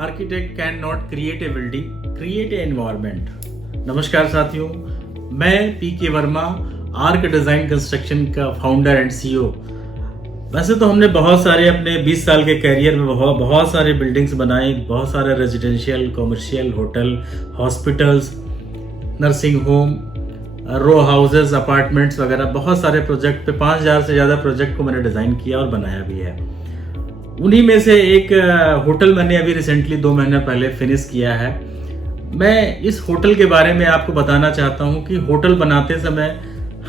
Architect can not create a building, create a environment. नमस्कार साथियों, मैं पीके वर्मा, आर्क डिज़ाइन कंस्ट्रक्शन का फाउंडर एंड सीईओ। वैसे तो हमने बहुत सारे अपने 20 साल के करियर में बहुत सारे बिल्डिंग्स बनाए, बहुत सारे residential, commercial, hotel, hospitals, nursing home, row houses, apartments वगैरह बहुत सारे प्रोजेक्ट पे 5000 से ज़्यादा प्रोजेक्ट को मैंने डिज़ाइन किया और बनाया भी है। उन्हीं में से एक होटल मैंने अभी रिसेंटली 2 महीने पहले फिनिश किया है। मैं इस होटल के बारे में आपको बताना चाहता हूँ कि होटल बनाते समय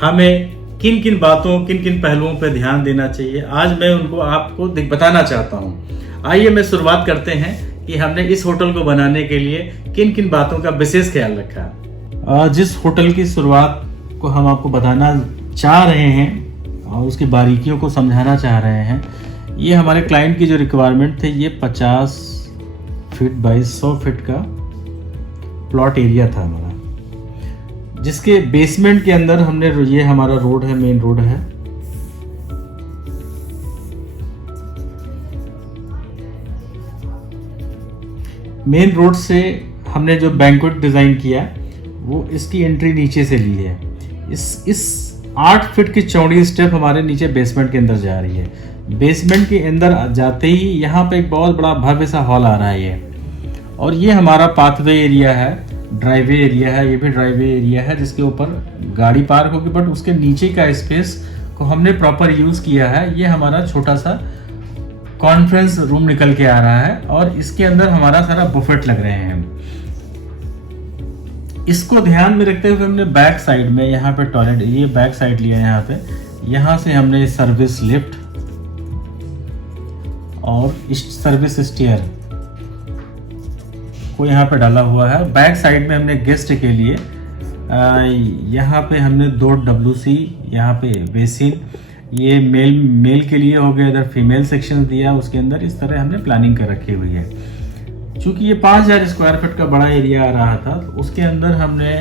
हमें किन किन बातों, किन किन पहलुओं पर ध्यान देना चाहिए। आज मैं उनको आपको बताना चाहता हूँ। आइए मैं शुरुआत करते हैं कि हमने इस होटल को बनाने के लिए किन किन बातों का विशेष ख्याल रखा। जिस होटल की शुरुआत को हम आपको बताना चाह रहे हैं और उसकी बारीकियों को समझाना चाह रहे हैं, ये हमारे क्लाइंट की जो रिक्वायरमेंट थे, ये 50 फीट बाई 100 फीट का प्लॉट एरिया था हमारा, जिसके बेसमेंट के अंदर हमने, ये हमारा रोड है, मेन रोड है, मेन रोड से हमने जो बैंक्वेट डिज़ाइन किया वो इसकी एंट्री नीचे से ली है। इस 8 फीट की चौड़ी स्टेप हमारे नीचे बेसमेंट के अंदर जा रही है। बेसमेंट के अंदर जाते ही यहाँ पे एक बहुत बड़ा भव्य सा हॉल आ रहा है ये, और ये हमारा पाथवे एरिया है, ड्राइवे एरिया है। ये भी ड्राइवे एरिया है जिसके ऊपर गाड़ी पार्क होगी, बट उसके नीचे का स्पेस को हमने प्रॉपर यूज़ किया है। ये हमारा छोटा सा कॉन्फ्रेंस रूम निकल के आ रहा है और इसके अंदर हमारा सारा बुफेट लग रहे हैं। इसको ध्यान में रखते हुए हमने बैक साइड में यहाँ पे टॉयलेट, ये बैक साइड लिया यहाँ पे, यहाँ से हमने सर्विस लिफ्ट और सर्विस स्टेयर को यहाँ पे डाला हुआ है। बैक साइड में हमने गेस्ट के लिए यहाँ पे हमने 2 WC यहाँ पे बेसिन, ये मेल के लिए हो गया, इधर फीमेल सेक्शन दिया उसके अंदर। इस तरह हमने प्लानिंग कर रखी हुई है। चूँकि ये 5000 स्क्वायर फीट का बड़ा एरिया आ रहा था, तो उसके अंदर हमने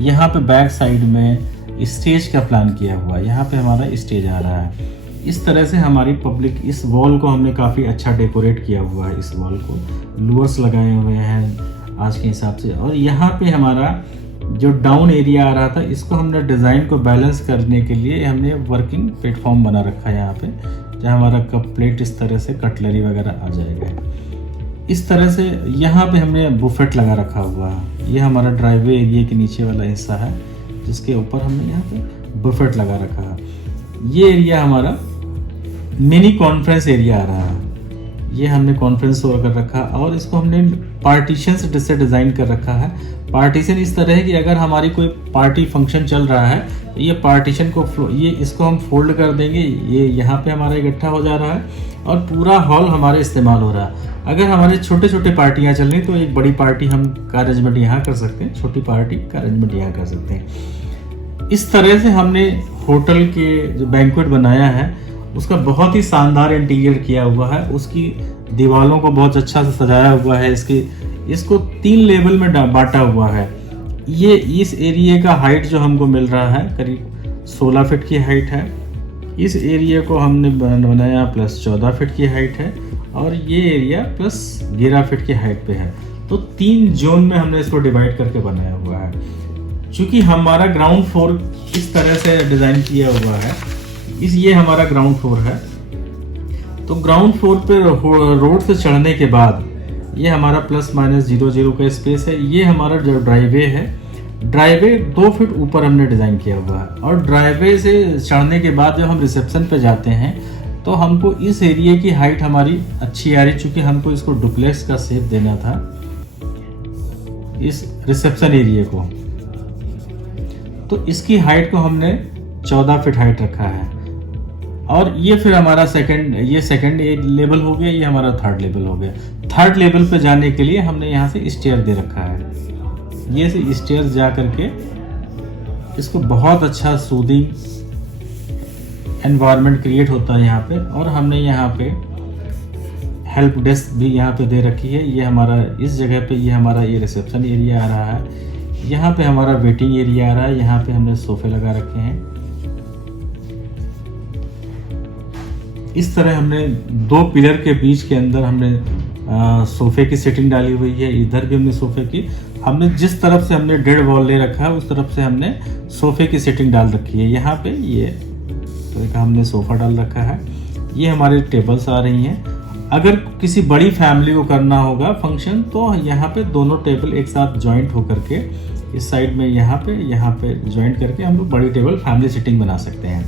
यहाँ पे बैक साइड में स्टेज का प्लान किया हुआ। यहाँ पे हमारा स्टेज आ रहा है। इस तरह से हमारी पब्लिक, इस वॉल को हमने काफ़ी अच्छा डेकोरेट किया हुआ है। इस वॉल को लूअर्स लगाए हुए हैं आज के हिसाब से। और यहाँ पे हमारा जो डाउन एरिया आ रहा था, इसको हमने डिज़ाइन को बैलेंस करने के लिए हमने वर्किंग प्लेटफॉर्म बना रखा है यहाँ पे, जहाँ हमारा कप प्लेट इस तरह से कटलरी वगैरह आ जाएगा। इस तरह से यहाँ पे हमने बुफेट लगा रखा हुआ है। ये हमारा ड्राइवे एरिया के नीचे वाला हिस्सा है जिसके ऊपर हमने यहाँ पे बुफेट लगा रखा है। ये एरिया हमारा मिनी कॉन्फ्रेंस एरिया आ रहा है। ये हमने कॉन्फ्रेंस हॉल कर रखा और इसको हमने पार्टीशन से डिज़ाइन कर रखा है। पार्टीशन इस तरह है कि अगर हमारी कोई पार्टी फंक्शन चल रहा है तो ये पार्टीशन को, ये इसको हम फोल्ड कर देंगे, ये यहाँ पे हमारा इकट्ठा हो जा रहा है और पूरा हॉल हमारे इस्तेमाल हो रहा है। अगर हमारे छोटे छोटे पार्टियाँ चल रही तो एक बड़ी पार्टी हम का अरेंजमेंट यहाँ कर सकते हैं, छोटी पार्टी का अरेंजमेंट यहाँ कर सकते हैं। इस तरह से हमने होटल के जो बैंक्वेट बनाया है उसका बहुत ही शानदार इंटीरियर किया हुआ है। उसकी दीवारों को बहुत अच्छा से सजाया हुआ है। इसको 3 लेवल में बांटा हुआ है। ये इस एरिया का हाइट जो हमको मिल रहा है करीब 16 फीट की हाइट है। इस एरिया को हमने बनाया प्लस 14 फीट की हाइट है और ये एरिया प्लस 11 फीट की हाइट पे है। तो 3 जोन में हमने इसको डिवाइड करके बनाया हुआ है। चूँकि हमारा ग्राउंड फ्लोर इस तरह से डिज़ाइन किया हुआ है, ये हमारा ग्राउंड फ्लोर है। तो ग्राउंड फ्लोर पे रोड से चढ़ने के बाद ये हमारा ±00 का स्पेस है। ये हमारा जो ड्राइवे है, ड्राइवे 2 फीट ऊपर हमने डिज़ाइन किया हुआ है। और ड्राइवे से चढ़ने के बाद जब हम रिसेप्शन पे जाते हैं तो हमको इस एरिया की हाइट हमारी अच्छी आ रही, चूँकि हमको इसको डुप्लेक्स का शेप देना था इस रिसेप्शन एरिया को। तो इसकी हाइट को हमने 14 फीट हाइट रखा है। और ये फिर हमारा सेकंड लेवल हो गया, ये हमारा 3rd लेवल हो गया। 3rd लेवल पे जाने के लिए हमने यहाँ से स्टेयर दे रखा है। ये से स्टेयर जा करके इसको बहुत अच्छा सूदिंग एनवायरनमेंट क्रिएट होता है यहाँ पे। और हमने यहाँ पे हेल्प डेस्क भी यहाँ पे दे रखी है। ये हमारा इस जगह पे, ये हमारा ये रिसेप्शन एरिया आ रहा है। यहाँ पे हमारा वेटिंग एरिया आ रहा है। यहाँ पे हमने सोफे लगा रखे हैं। इस तरह हमने 2 पिलर के बीच के अंदर हमने सोफ़े की सेटिंग डाली हुई है, इधर भी हमने सोफ़े की, हमने जिस तरफ से हमने डेड वॉल ले रखा है उस तरफ से हमने सोफ़े की सेटिंग डाल रखी है। यहाँ पे ये तो हमने सोफ़ा डाल रखा है, ये हमारी टेबल्स आ रही हैं। अगर किसी बड़ी फैमिली को करना होगा फंक्शन तो यहाँ पे दोनों टेबल एक साथ जॉइंट होकर के इस साइड में यहाँ पे जॉइंट करके हम लोग बड़ी टेबल फैमिली सीटिंग बना सकते हैं।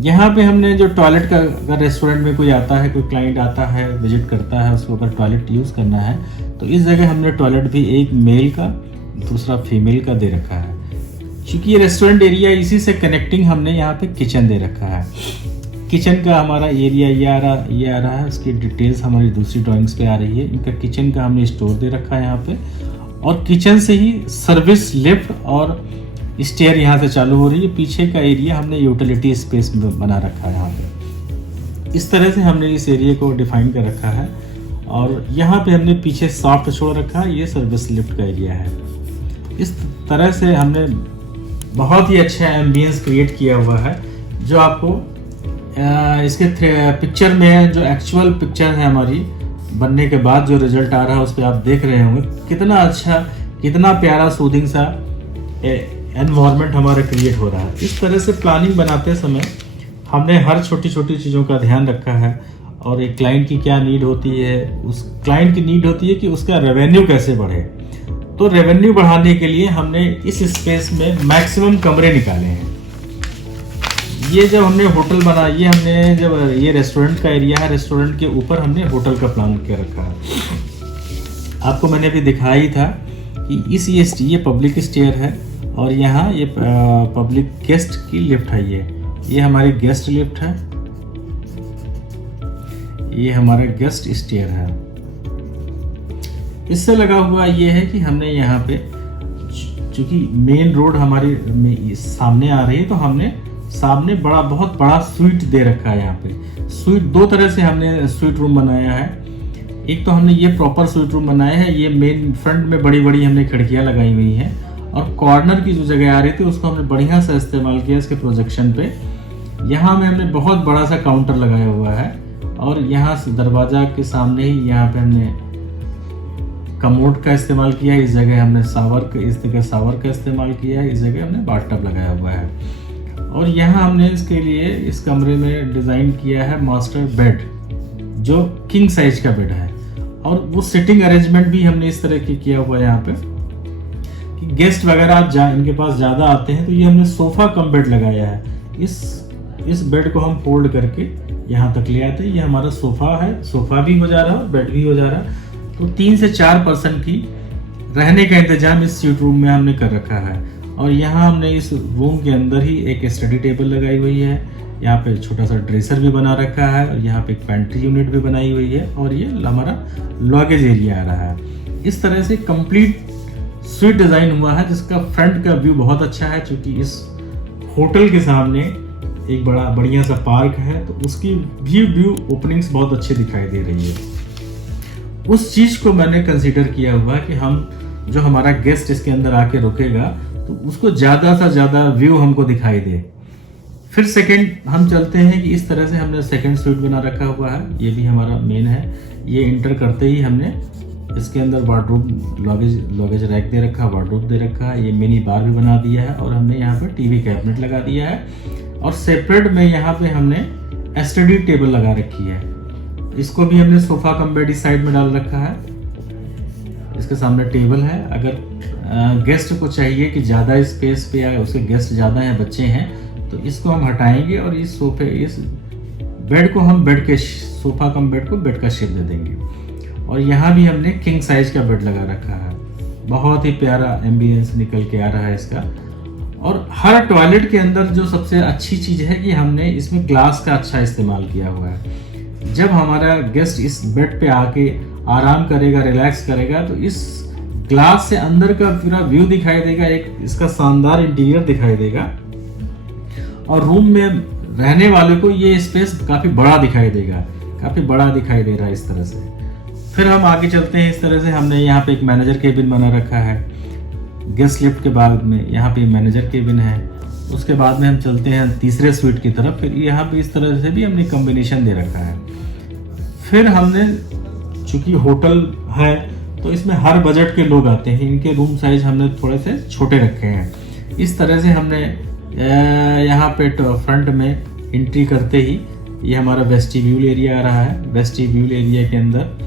यहाँ पे हमने जो टॉयलेट का, अगर रेस्टोरेंट में कोई आता है, कोई क्लाइंट आता है, विजिट करता है, उसको अगर टॉयलेट यूज़ करना है तो इस जगह हमने टॉयलेट भी एक मेल का दूसरा फीमेल का दे रखा है। क्योंकि ये रेस्टोरेंट एरिया, इसी से कनेक्टिंग हमने यहाँ पे किचन दे रखा है। किचन का हमारा एरिया ये आ रहा है, उसकी डिटेल्स हमारी दूसरी ड्राइंग्स पे आ रही है। इनका किचन का हमने स्टोर दे रखा है यहाँ पे, और किचन से ही सर्विस लिफ्ट और स्टेयर यहाँ से चालू हो रही है। पीछे का एरिया हमने यूटिलिटी स्पेस में बना रखा है यहाँ पे। इस तरह से हमने इस एरिया को डिफाइन कर रखा है, और यहाँ पे हमने पीछे सॉफ्ट छोड़ रखा है, ये सर्विस लिफ्ट का एरिया है। इस तरह से हमने बहुत ही अच्छा एम्बियंस क्रिएट किया हुआ है, जो आपको इसके पिक्चर में, जो एक्चुअल पिक्चर है हमारी बनने के बाद जो रिजल्ट आ रहा है उस पर आप देख रहे होंगे कितना अच्छा, कितना प्यारा सूदिंग सा एनवायरनमेंट हमारा क्रिएट हो रहा है। इस तरह से प्लानिंग बनाते समय हमने हर छोटी छोटी चीज़ों का ध्यान रखा है, और एक क्लाइंट की क्या नीड होती है, उस क्लाइंट की नीड होती है कि उसका रेवेन्यू कैसे बढ़े। तो रेवेन्यू बढ़ाने के लिए हमने इस स्पेस में मैक्सिमम कमरे निकाले हैं। ये जब हमने होटल बना, ये हमने जब ये रेस्टोरेंट का एरिया है, रेस्टोरेंट के ऊपर हमने होटल का प्लान कर रखा है। आपको मैंने भी दिखाया ही था कि ये पब्लिक स्टेयर है, और यहाँ ये पब्लिक गेस्ट की लिफ्ट है। ये हमारी गेस्ट लिफ्ट है, ये हमारा गेस्ट स्टेयर है। इससे लगा हुआ ये है कि हमने यहाँ पे, चूंकि मेन रोड हमारी सामने आ रही है, तो हमने सामने बहुत बड़ा स्वीट दे रखा है। यहाँ पे स्वीट दो तरह से हमने स्वीट रूम बनाया है। एक तो हमने ये प्रॉपर स्वीट रूम बनाया है, ये मेन फ्रंट में बड़ी बड़ी हमने खिड़कियाँ लगाई हुई हैं, और कॉर्नर की जो जगह आ रही थी उसको हमने बढ़िया सा इस्तेमाल किया इसके प्रोजेक्शन पे। यहाँ में हमने बहुत बड़ा सा काउंटर लगाया हुआ है, और यहाँ से दरवाजा के सामने ही यहाँ पे हमने कमोड का इस्तेमाल किया है। इस जगह हमने इस जगह सावर का इस्तेमाल किया है, इस जगह हमने बाथटब लगाया हुआ है। और यहाँ हमने इसके लिए इस कमरे में डिज़ाइन किया है मास्टर बेड, जो किंग साइज का बेड है, और वो सिटिंग अरेंजमेंट भी हमने इस तरह की किया हुआ है यहाँ पे कि गेस्ट वगैरह इनके पास ज़्यादा आते हैं तो ये हमने सोफ़ा कम बेड लगाया है। इस बेड को हम फोल्ड करके यहाँ तक ले आते हैं। ये हमारा सोफ़ा है, सोफ़ा भी हो जा रहा है, बेड भी हो जा रहा है। तो 3 से 4 पर्सन की रहने का इंतजाम इस स्वीट रूम में हमने कर रखा है। और यहाँ हमने इस रूम के अंदर ही एक स्टडी टेबल लगाई हुई है, यहाँ पे छोटा सा ड्रेसर भी बना रखा है, और यहाँ पे एक पेंट्री यूनिट भी बनाई हुई है, और ये हमारा लगेज एरिया आ रहा है। इस तरह से कंप्लीट स्वीट डिज़ाइन हुआ है, जिसका फ्रंट का व्यू बहुत अच्छा है। क्योंकि इस होटल के सामने एक बढ़िया सा पार्क है, तो उसकी व्यू ओपनिंग्स बहुत अच्छी दिखाई दे रही है। उस चीज़ को मैंने कंसीडर किया हुआ कि हम जो हमारा गेस्ट इसके अंदर आके रुकेगा तो उसको ज़्यादा से ज़्यादा व्यू हमको दिखाई दे। फिर सेकंड हम चलते हैं कि इस तरह से हमने सेकंड स्वीट बना रखा हुआ है, ये भी हमारा मेन है। ये इंटर करते ही हमने इसके अंदर वार्डरोब लगेज रैक दे रखा है, वार्डरोब दे रखा है, ये मिनी बार भी बना दिया है, और हमने यहाँ पे टीवी कैबिनेट लगा दिया है, और सेपरेट में यहाँ पे हमने स्टडी टेबल लगा रखी है। इसको भी हमने सोफा कम बेड इस साइड में डाल रखा है। इसके सामने टेबल है। अगर गेस्ट को चाहिए कि ज़्यादा स्पेस पे आए, उसके गेस्ट ज़्यादा हैं, बच्चे हैं, तो इसको हम हटाएंगे और इस बेड को हम सोफा कम बेड को बेड का शेप दे देंगे। और यहाँ भी हमने किंग साइज का बेड लगा रखा है। बहुत ही प्यारा एम्बियंस निकल के आ रहा है इसका। और हर टॉयलेट के अंदर जो सबसे अच्छी चीज़ है कि हमने इसमें ग्लास का अच्छा इस्तेमाल किया हुआ है। जब हमारा गेस्ट इस बेड पे आके आराम करेगा, रिलैक्स करेगा, तो इस ग्लास से अंदर का पूरा व्यू दिखाई देगा, एक इसका शानदार इंटीरियर दिखाई देगा, और रूम में रहने वाले को ये स्पेस काफ़ी बड़ा दिखाई देगा, काफ़ी बड़ा दिखाई दे रहा है इस तरह से। फिर हम आगे चलते हैं। इस तरह से हमने यहाँ पे एक मैनेजर केबिन बना रखा है। गेस्ट लिफ्ट के बाद में यहाँ पे मैनेजर केबिन है। उसके बाद में हम चलते हैं तीसरे स्वीट की तरफ। फिर यहाँ पे इस तरह से भी हमने कॉम्बिनेशन दे रखा है। फिर हमने चूंकि होटल है तो इसमें हर बजट के लोग आते हैं, इनके रूम साइज हमने थोड़े से छोटे रखे हैं। इस तरह से हमने यहाँ पे फ्रंट में एंट्री करते ही ये हमारा वेस्टिब्यूल एरिया आ रहा है। वेस्टिब्यूल एरिया के अंदर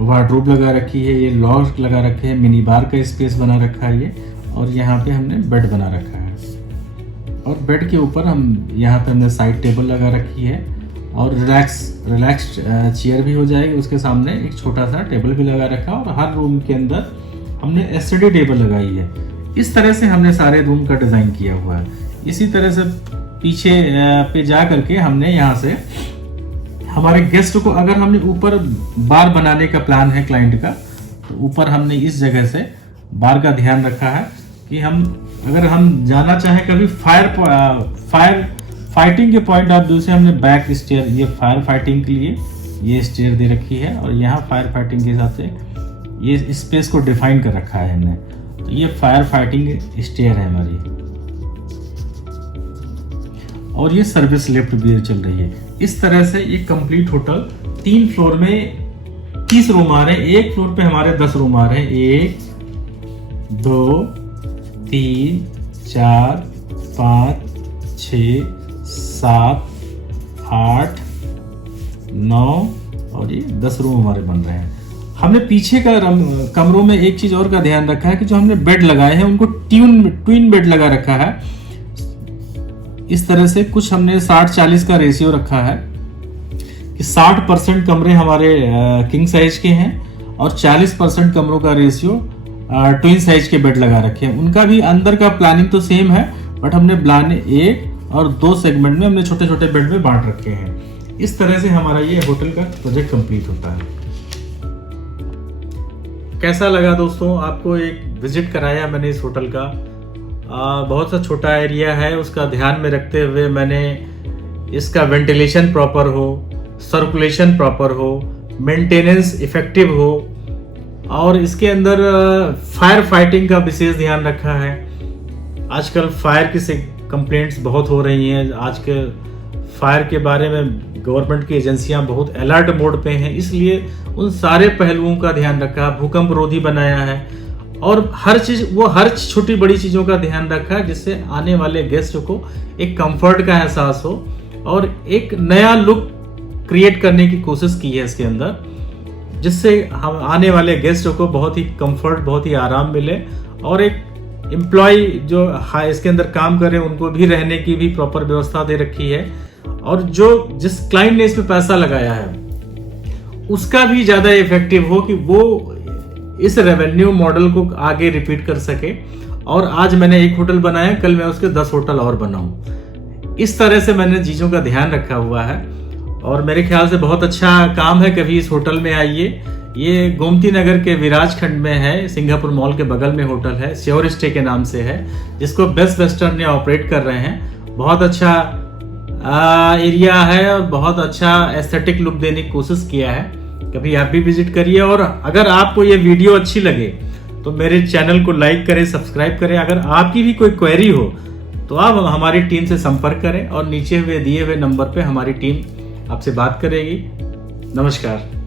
वार्डरोब लगा रखी है, ये लॉक लगा रखे हैं, मिनी बार का स्पेस बना रखा है ये, और यहाँ पे हमने बेड बना रखा है। और बेड के ऊपर हम यहाँ पे हमने साइड टेबल लगा रखी है, और रिलैक्स चेयर भी हो जाएगी। उसके सामने एक छोटा सा टेबल भी लगा रखा है, और हर रूम के अंदर हमने एसटीडी टेबल लगाई है। इस तरह से हमने सारे रूम का डिज़ाइन किया हुआ है। इसी तरह से पीछे पे जा करके हमने यहाँ से हमारे गेस्ट को, अगर हमने ऊपर बार बनाने का प्लान है क्लाइंट का, तो ऊपर हमने इस जगह से बार का ध्यान रखा है कि अगर हम जाना चाहें कभी फायर फाइटिंग के पॉइंट ऑफ व्यू से, हमने बैक स्टेयर, ये फायर फाइटिंग के लिए ये स्टेयर दे रखी है, और यहाँ फायर फाइटिंग के हिसाब से ये स्पेस को डिफाइन कर रखा है हमने। तो ये फायर फाइटिंग स्टेयर है हमारी, और ये सर्विस लिफ्ट भी चल रही है। इस तरह से ये कंप्लीट होटल 3 फ्लोर में 30 रूम आ रहे हैं। एक फ्लोर पे हमारे 10 रूम आ रहे हैं। 1 2 3 4 5 6 7 8 9 और ये 10 रूम हमारे बन रहे हैं। हमने पीछे का कमरों में एक चीज और का ध्यान रखा है कि जो हमने बेड लगाए हैं उनको ट्विन बेड लगा रखा है। इस तरह से कुछ हमने 60-40 का रेशियो रखा है कि 60% कमरे हमारे किंग साइज के हैं, और 40% कमरों का रेशियो ट्विन साइज के बेड लगा रखे हैं। उनका भी अंदर का प्लानिंग तो सेम है, बट हमने प्लान 1 और 2 सेगमेंट में हमने छोटे छोटे बेड में बांट रखे हैं। इस तरह से हमारा ये होटल का प्रोजेक्ट कंप्लीट होता है। कैसा लगा दोस्तों? आपको एक विजिट कराया मैंने इस होटल का। बहुत सा छोटा एरिया है, उसका ध्यान में रखते हुए मैंने इसका वेंटिलेशन प्रॉपर हो, सर्कुलेशन प्रॉपर हो, मेंटेनेंस इफेक्टिव हो, और इसके अंदर फायर फाइटिंग का विशेष ध्यान रखा है। आजकल फायर की कंप्लेंट्स बहुत हो रही हैं। आजकल फायर के बारे में गवर्नमेंट की एजेंसियां बहुत अलर्ट मोड पे हैं, इसलिए उन सारे पहलुओं का ध्यान रखा, भूकंप रोधी बनाया है, और हर छोटी बड़ी चीज़ों का ध्यान रखा है, जिससे आने वाले गेस्ट को एक कंफर्ट का एहसास हो, और एक नया लुक क्रिएट करने की कोशिश की है इसके अंदर, जिससे हम आने वाले गेस्ट को बहुत ही कंफर्ट, बहुत ही आराम मिले, और एक एम्प्लॉय जो इसके अंदर काम करे उनको भी रहने की भी प्रॉपर व्यवस्था दे रखी है, और जिस क्लाइंट ने इसमें पैसा लगाया है उसका भी ज़्यादा इफेक्टिव हो कि वो इस रेवेन्यू मॉडल को आगे रिपीट कर सके। और आज मैंने एक होटल बनाया, कल मैं उसके 10 होटल और बनाऊं। इस तरह से मैंने चीज़ों का ध्यान रखा हुआ है, और मेरे ख्याल से बहुत अच्छा काम है। कभी इस होटल में आइए। ये गोमती नगर के विराज खंड में है, सिंगापुर मॉल के बगल में होटल है, श्योर स्टे के नाम से है, जिसको बेस्ट वेस्टर्न ने ऑपरेट कर रहे हैं। बहुत अच्छा एरिया है, और बहुत अच्छा एस्थेटिक लुक देने की कोशिश किया है। कभी आप भी विजिट करिए, और अगर आपको ये वीडियो अच्छी लगे तो मेरे चैनल को लाइक करें, सब्सक्राइब करें। अगर आपकी भी कोई क्वेरी हो तो आप हमारी टीम से संपर्क करें, और नीचे हुए दिए हुए नंबर पे हमारी टीम आपसे बात करेगी। नमस्कार।